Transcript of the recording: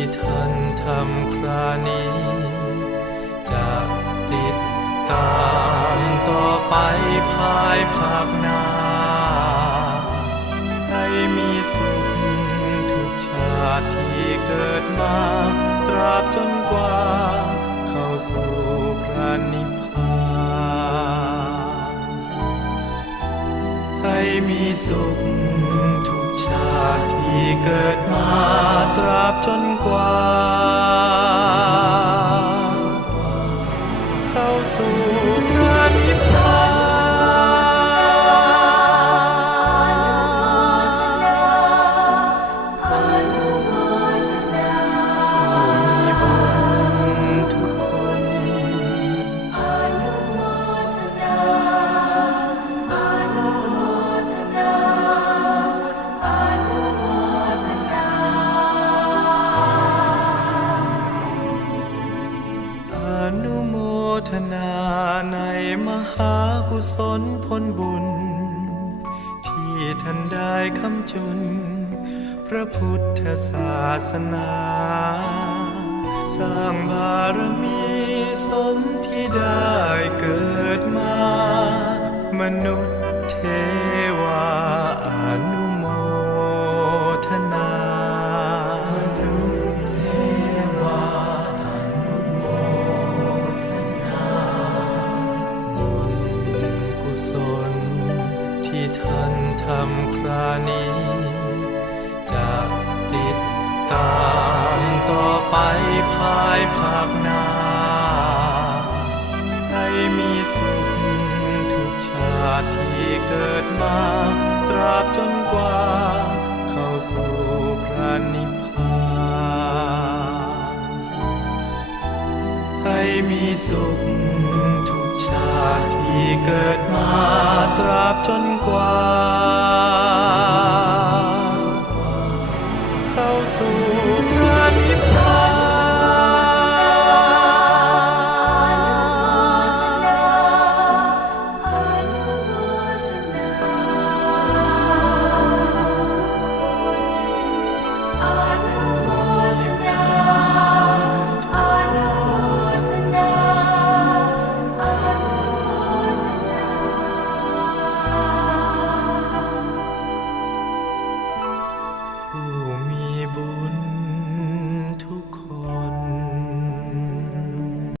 ที่ท่านทำครานี้ จะติดตามต่อไปภายภาคหน้า ให้มีสุขทุกชาติที่เกิดมา ตราบจนกว่า เข้าสู่พระนิพพานให้มีสุขทุก ชาติที่เกิดมาตราบจนกว่า มหากุศลผลบุญ ที่ท่านได้คำจุน พระพุทธศาสนา สร้างบารมีสมที่ได้เกิดานทำครานี้ จะติดตามต่อไปภายภาคหน้า ให้มีสุขทุกชาติที่เกิดมา ตราบจนกว่า เข้าสู่พระนิพพานให้มีสุข ที่เกิดมาตราบจนกว่า เข้าสู่